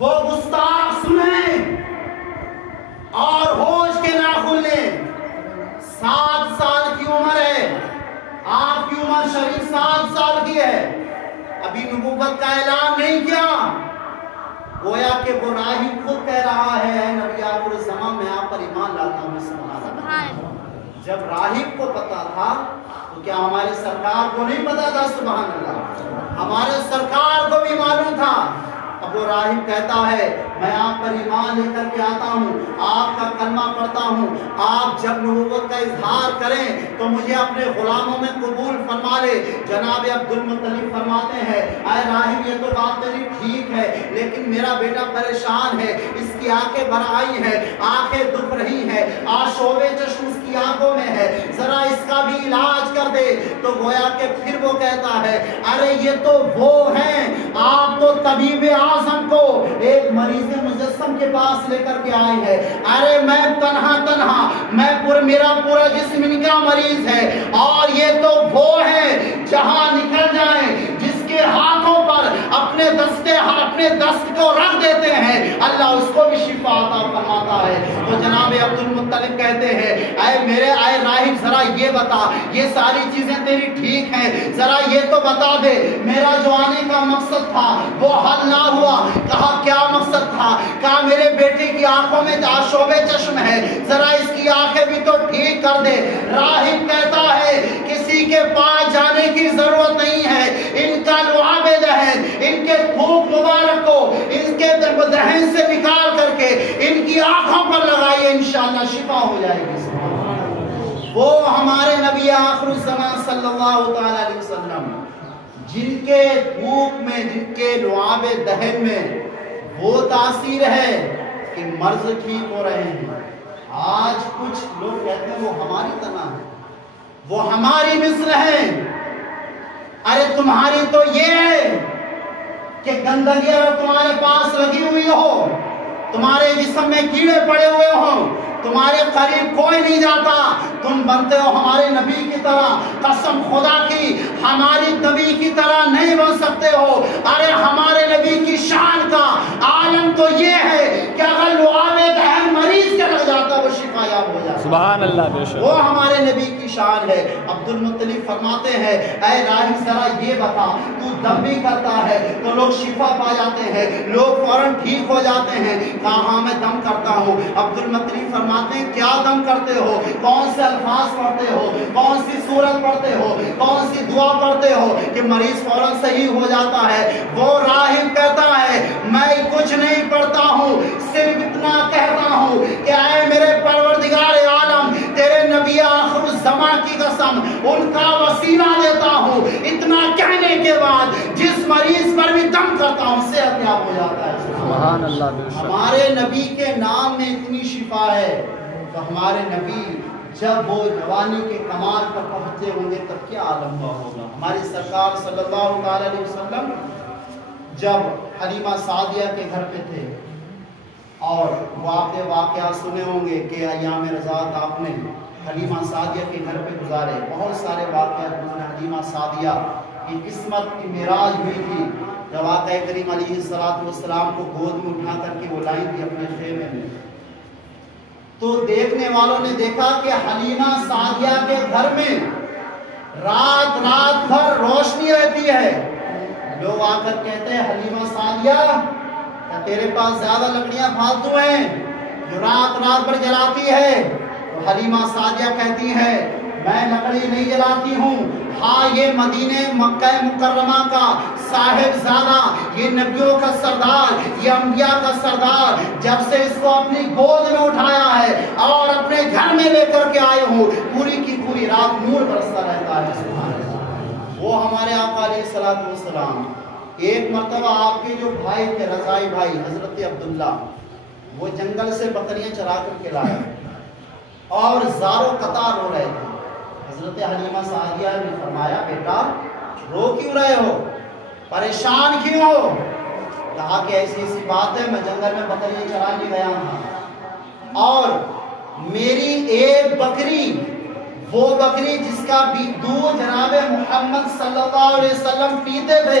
وہ گستاخ سنیں اور ہوش کے ناخن لیں۔ 7 سال کی عمر ہے، آپ کی عمر شریف 7 سال کی ہے، ابھی نبوت کا اعلان نہیں کیا۔ گویا کہ وہ راہب خود کہہ رہا ہے اے نبی آخر الزمان میں آپ پر ایمان لاتا ہوں۔ سبحان اللہ۔ جب راہب کو پتا تھا تو کیا ہمارے سرکار کو نہیں پتا تھا؟ سبحان اللہ، ہمارے سرکار کو بھی معلوم تھا۔ اب وہ راہب کہتا ہے میں آپ پر ایمان لے کر کے آتا ہوں، آپ کا کلمہ پڑھتا ہوں، آپ جب نبوت کا اظہار کریں تو مجھے اپنے غلاموں میں قبول فرما لے۔ جناب عبدالمطلب فرماتے ہیں اے راہب یہ تو بات تیری ٹھیک ہے، لیکن میرا بیٹا پریشان ہے، اس کی آنکھیں بھر آئی ہیں، آنکھیں دکھ رہی ہیں، آشوب چشم اس کی آنکھوں میں ہے، ذرا اس کا بھی علاج کر دے۔ تو گویا کہ پھر وہ کہتا ہے ارے یہ تو وہ ہیں، آپ تو طبیب اعظم کو ایک مریض مجسم کے پاس لے کر کے آئے ہیں۔ ارے میں تنہا میرا پورا جسم ان کا مریض ہے، اور یہ تو وہ ہے جہاں نکل جائیں جس کے ہاتھوں پر اپنے دست کو رکھ دیتے ہیں اللہ اس کو بھی شفا عطا فرماتا ہے۔ تو جناب عبدالمطلب کہتے ہیں اے راہب ذرا یہ بتا، یہ ساری چیزیں تیری ٹھیک ہیں، ذرا یہ تو بتا دے میرا جو آنے کا مقصد تھا وہ حل نہ ہوا۔ کہا کیا مقصد تھا؟ کہا میرے بیٹے کی آنکھوں میں آشوب چشم ہے، ذرا اس کی آنکھیں بھی تو ٹھیک کر دے۔ راہب کہتا ہے کسی کے پاس جانے کی ضرورت نہیں ہے، ان کا لعاب دہن، ان کے تھوک مبارک کو ان کے دہن سے نکال کر کے ان کی آنکھوں پر لگائیے، انشاءاللہ شفا ہو جائے گی۔ وہ ہمارے نبی آخر الزمان صلی اللہ تعالی علیہ وسلم جن کے تھوک میں، جن کے لعاب دہن میں وہ تاثیر ہے کہ مرض ٹھیک ہو رہے ہیں۔ آج کچھ لوگ کہتے ہیں وہ ہماری طرح ہے، وہ ہماری مثل ہے۔ ارے تمہاری تو یہ ہے کہ گندگی اگر تمہارے پاس لگی ہوئی ہو، تمہارے جسم میں کیڑے پڑے ہوئے ہوں، تمہارے قریب کوئی نہیں جاتا، تم بنتے ہو ہمارے نبی کی طرح، قسم خدا کی ہماری نبی کی طرح نہیں بن سکتے ہو۔ ارے ہمارے نبی کی شان کا عالم تو یہ ہے کہ اگر لعاب دہن مریض کے لگ جاتا وہ شفا یاب ہو جاتا۔ سبحان اللہ، بے شک وہ ہمارے نبی کی شان ہے۔ عبدالمطلب فرماتے ہیں اے راہب ذرا یہ بتا، تو دم بھی کرتا ہے تو لوگ شفا پا جاتے ہیں، لوگ فوراً ٹھیک ہو جاتے ہیں۔ کہاں میں دم کرتا ہوں۔ عبدالمطلب فرماتے ہیں کیا دم کرتے ہو، کون سے الفاظ پڑھتے ہو، کون سی سورت پڑھتے ہو، کون سی دعا پڑھتے ہو کہ مریض فوراً صحیح ہو جاتا ہے؟ وہ راہب کہتا ہے میں کچھ نہیں پڑھتا ہوں، صرف اتنا کہتا ہوں کہ اے میرے پروردگار عالم تیرے نبی آخر الزمان کی قسم ان کا وسیلہ دیتا ہوں، اتنا کہنے کے بعد جس مریض پر بھی دم کرتا ہوں صحت یاب ہو جاتا ہے۔ سبحان اللہ، بے شک ہمارے نبی کے نام میں اتنی شفا ہے، تو ہمارے نبی جب وہ جوانی کے کمال پر پہنچے ہوں گے تب کیا عالم ہوا ہوگا۔ ہماری سرکار صلی اللہ تعالی علیہ وسلم جب حلیمہ سعدیہ کے گھر پہ تھے اور واقعہ سنے ہوں گے کہ ایام رضاعت آپ نے حلیمہ سعدیہ کے گھر پہ گزارے، بہت سارے واقعات گزرے۔ حلیمہ سعدیہ کی قسمت کی معراج ہوئی تھی جب آقا کریم علیہ السلام کو گود میں اٹھا کر کے وہ لائی تھی اپنے خیمے میں، تو دیکھنے والوں نے دیکھا کہ حلیمہ سعدیہ کے گھر میں رات بھر روشنی رہتی ہے۔ لوگ آ کر کہتے ہیں حلیمہ سعدیہ کیا تیرے پاس زیادہ لکڑیاں فالتو ہیں جو رات بھر جلاتی ہے؟ تو حلیمہ سعدیہ کہتی ہے میں لکڑی نہیں جلاتی ہوں، ہاں یہ مدینہ مکہ مکرمہ کا صاحب زادہ، یہ نبیوں کا سردار، یہ انبیاء کا سردار، جب سے اس کو اپنی گود میں اٹھایا ہے اور اپنے گھر میں لے کر کے آئے ہوں پوری کی پوری رات نور برستا رہتا ہے۔ سبحان اللہ۔ وہ ہمارے آقا علیہ السلام ایک مرتبہ آپ کے جو بھائی تھے رضائی بھائی حضرت عبداللہ، وہ جنگل سے بکریاں چرا کر کے لائے اور زارو قطار رو رہے تھے۔ حضرت حلیمہ سعدیہ نے فرمایا بیٹا رو کیوں رہے ہو، پریشان کیوں ہو؟ کہا کہ ایسی بات ہے میں جنگل میں بکریاں چرانے گیا ہوں اور میری ایک بکری، وہ بکری جس کا بھی دودھ جناب محمد صلی اللہ علیہ وسلم پیتے تھے،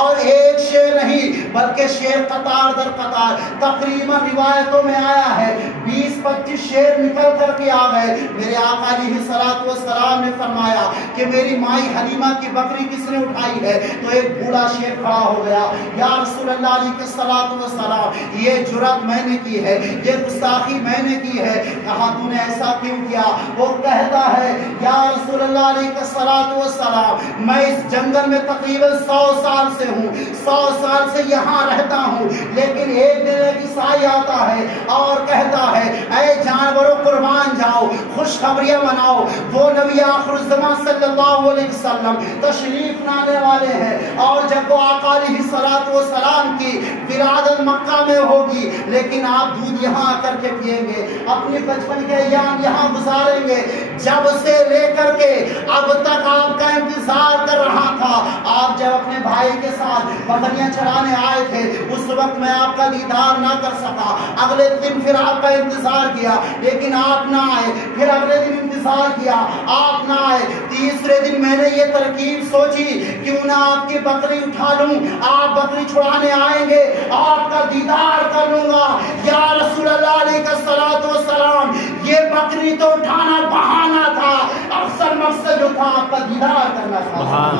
اور ایک شیر نہیں بلکہ شیر قطار در قطار، تقریباً روایتوں میں آیا ہے 20-25 شیر نکل کر کے آ گئے۔ میرے آقا علیہ السلام نے فرمایا کہ میری مائی حلیمہ کی بکری کس نے اٹھائی ہے؟ تو ایک بوڑھا شیر کھڑا ہو گیا، یا رسول اللہ علیہ السلام، یہ جرات میں نے کی ہے، یہ گستاخی میں نے کی ہے، کہا تو نے ایسا کیوں کیا؟ وہ کہتا ہے یا رسول اللہ علیہ السلام، میں اس جنگل میں تقریباً 100 سال سے ہوں، 100 سال سے یہاں رہتا ہوں، لیکن ایک دن ایک عیسائی آتا ہے اور کہتا ہے اے جانوروں قربان جاؤ، خوشخبریاں مناؤ، وہ نبی آخر الزمان صلی اللہ علیہ وسلم تشریف لانے والے ہیں، اور جب وہ آقا علیہ السلام کی ولادت مکہ میں ہوگی، لیکن آپ دودھ یہاں آ کر کے پیئیں گے، اپنی بچپن کے ایام یہاں گزاریں گے، جب سے لے کر کے اب تک آپ کا انتظار کر رہا تھا۔ آپ جب اپنے بھائی کے ساتھ بکریاں چرانے آئے تھے، اس وقت میں آپ کا دیدار نہ کر سکا، اگلے دن پھر آپ کا انتظار کیا لیکن آپ نہ آئے، پھر اگلے دن انتظار کیا آپ نہ آئے، تیسرے دن میں نے یہ ترکیب سوچی کیوں نہ آپ کی بکری اٹھا لوں، آپ بکری چھڑانے آئیں گے، آپ کا دیدار کر لوں گا۔ یا رسول اللہ علیہ السلام، یہ بکری تو اٹھانا بہانہ تھا، اکثر مقصد جو تھا آپ کا دیدار کرنا تھا۔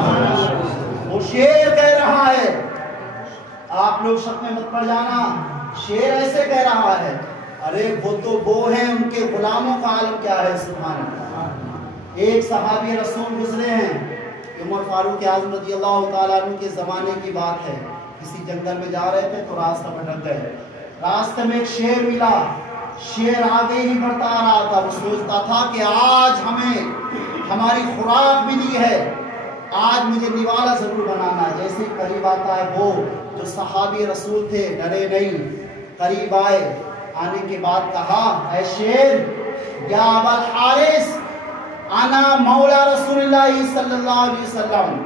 وہ شیر کہہ رہا ہے، آپ لوگ شک میں مت پڑ جانا، شیر ایسے کہہ رہا ہے، ارے وہ تو وہ ہیں، ان کے غلاموں کا عالم کیا ہے، سبحان اللہ۔ ایک صحابی رسول گزرے ہیں، عمر فاروق اعظم رضی اللہ تعالیٰ عنہ کے زمانے کی بات ہے، کسی جنگل میں جا رہے تھے تو راستہ بھٹک گئے، راستے میں ایک شیر ملا، شیر آگے ہی بڑھتا آ رہا تھا، وہ سوچتا تھا کہ آج ہمیں ہماری خوراک ملی ہے، آج مجھے نوالا ضرور بنانا ہے۔ جیسے قریب آتا ہے وہ جو صحابی رسول تھے، ڈرے نہیں، قریب آئے، آنے کے بعد کہا اے شیر، یا ابا الحارث انا مولا رسول اللہ صلی اللہ علیہ وسلم،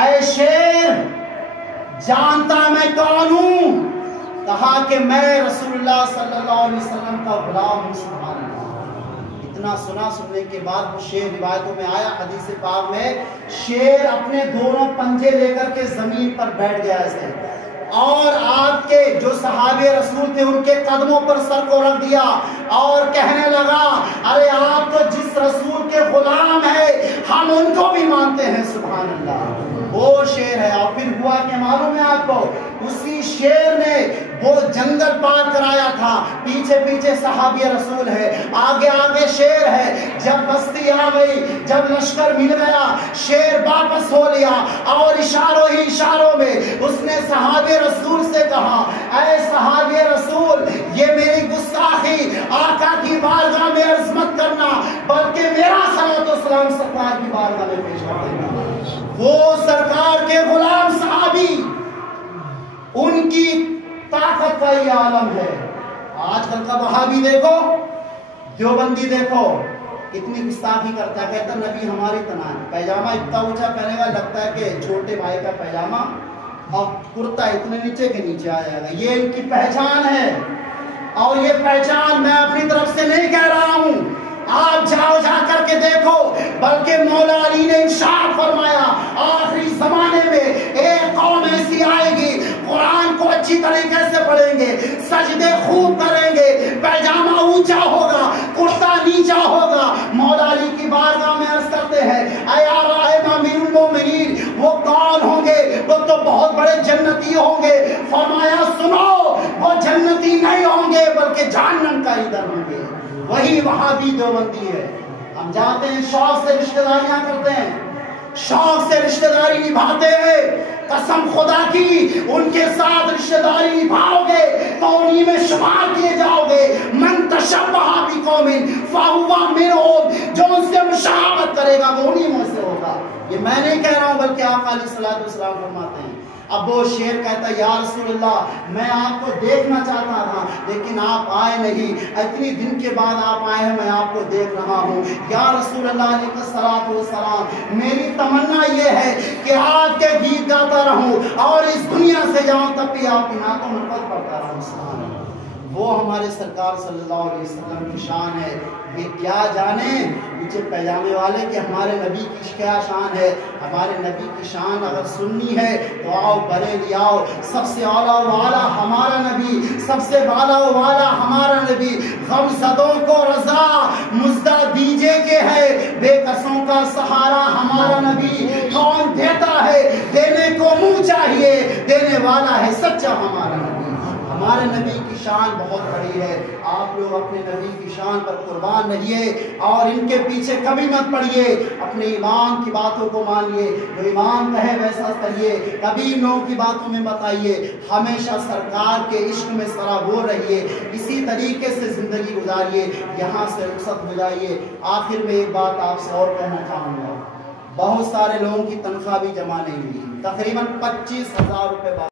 اے شیر جانتا میں کون ہوں؟ کہا کہ میں رسول اللہ صلی اللہ علیہ وسلم کا غلام ہوں، سبحان اللہ۔ اتنا سننے کے بعد وہ شیر، روایتوں میں آیا حدیث پاک میں، شیر اپنے دونوں پنجے لے کر کے زمین پر بیٹھ گیا ایسے، اور آپ کے جو صحابہ رسول تھے ان کے قدموں پر سر کو رکھ دیا اور کہنے لگا ارے آپ تو جس رسول کے غلام ہیں ہم ان کو بھی مانتے ہیں، سبحان اللہ۔ وہ شیر ہے، اور پھر ہوا کہ معلوم ہے آپ کو، اسی شیر نے وہ جنگل پار کرایا تھا، پیچھے پیچھے صحابی رسول ہے، آگے آگے شیر ہے۔ جب بستی آ گئی، جب لشکر مل گیا، شیر واپس ہو لیا، اور اشاروں ہی اشاروں میں اس نے صحابی رسول سے کہا اے صحابی رسول، یہ میری گستاخی آقا کی بارگاہ میں عرض مت کرنا، بلکہ میرا صلوات و سلام سرکار کی بارگاہ میں پیش کر دینا۔ وہ سرکار کے غلام صحابی، ان کی طاقت کا یہ عالم ہے۔ آج کل کا وہابی دیکھو، دیوبندی دیکھو، کتنی گستاخی کرتا ہے، کہتا نبی ہماری طرح ہے، پیجامہ اتنا اونچا پہنے گا لگتا ہے کہ چھوٹے بھائی کا پیجامہ، اور کرتا اتنے نیچے کے نیچے آ جائے گا، یہ ان کی پہچان ہے۔ اور یہ پہچان میں اپنی طرف سے نہیں کہہ رہا ہوں، آپ جاؤ جا کر کے دیکھو، بلکہ مولا علی نے ارشاد فرمایا آخری زمانے میں ایک قوم ایسی آئے گی، قرآن کو اچھی طریقے سے پڑھیں گے، سجدے خوب کریں گے، پیجامہ اونچا ہوگا، کرتا نیچا ہوگا۔ مولا علی کی بارگاہ میں عرض کرتے ہیں اے امیر المومنین، وہ کون ہوں گے؟ وہ تو بہت بڑے جنتی ہوں گے۔ فرمایا سنو، وہ جنتی نہیں ہوں گے بلکہ جہنم کا ایندھن ہوں گے۔ وہی وہابی دیوبندی ہے۔ ہم جاتے ہیں، شوق سے رشتہ داریاں کرتے ہیں، شوق سے رشتہ داری نبھاتے ہیں، قسم خدا کی ان کے ساتھ رشتہ داری نبھاؤ گے تو انہی میں شمار کیے جاؤ گے۔ من تشبہ بقوم فہو منہم، جو ان سے مشابہت کرے گا وہ انہی میں سے ہوگا۔ یہ میں نہیں کہہ رہا ہوں بلکہ آقا علیہ السلام فرماتے ہیں۔ اب وہ شیر کہتا ہے یا رسول اللہ میں آپ کو دیکھنا چاہتا تھا لیکن آپ آئے نہیں، اتنی دن کے بعد آپ آئے ہیں، میں آپ کو دیکھ رہا ہوں۔ یا رسول اللہ علیہ السلام، میری تمنا یہ ہے کہ آپ کے گیت گاتا رہوں اور اس دنیا سے جاؤں تب بھی آپ کی نعتوں میں پڑھتا رہوں۔ وہ ہمارے سرکار صلی اللہ علیہ وسلم کی شان ہے۔ یہ کیا جانیں نیچے پیجامے والے کہ ہمارے نبی کی کیا شان ہے۔ ہمارے نبی کی شان اگر سننی ہے تو آؤ بریلی آؤ، سب سے اعلیٰ والا ہمارا نبی، سب سے بالا والا ہمارا نبی، غم زدوں کو رضا مزدہ دیجے کہ ہے، بے کسوں کا سہارا ہمارا نبی۔ کون دیتا ہے دینے کو منہ چاہیے، دینے والا ہے سچا ہمارا نبی۔ ہمارے نبی کی شان بہت بڑی ہے، آپ لوگ اپنے نبی کی شان پر قربان رہیے اور ان کے پیچھے کبھی مت پڑیے، اپنے امام کی باتوں کو مانیے، جو امام کہے ویسا کریے، کبھی ان لوگوں کی باتوں میں مت آئیے، ہمیشہ سرکار کے عشق میں سرابور رہیے، اسی طریقے سے زندگی گزاریے، یہاں سے رخصت ہو جائیے۔ آخر میں ایک بات آپ سے اور کہنا چاہوں گا، بہت سارے لوگوں کی تنخواہ بھی جمع نہیں ہوئی، تقریباً 25,000 روپے